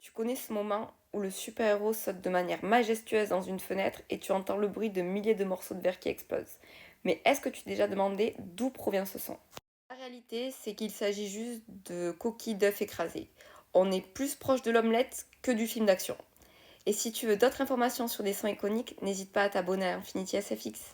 Tu connais ce moment où le super-héros saute de manière majestueuse dans une fenêtre et tu entends le bruit de milliers de morceaux de verre qui explosent. Mais est-ce que tu t'es déjà demandé d'où provient ce son? La réalité, c'est qu'il s'agit juste de coquilles d'œufs écrasées. On est plus proche de l'omelette que du film d'action. Et si tu veux d'autres informations sur des sons iconiques, n'hésite pas à t'abonner à Infinity SFX.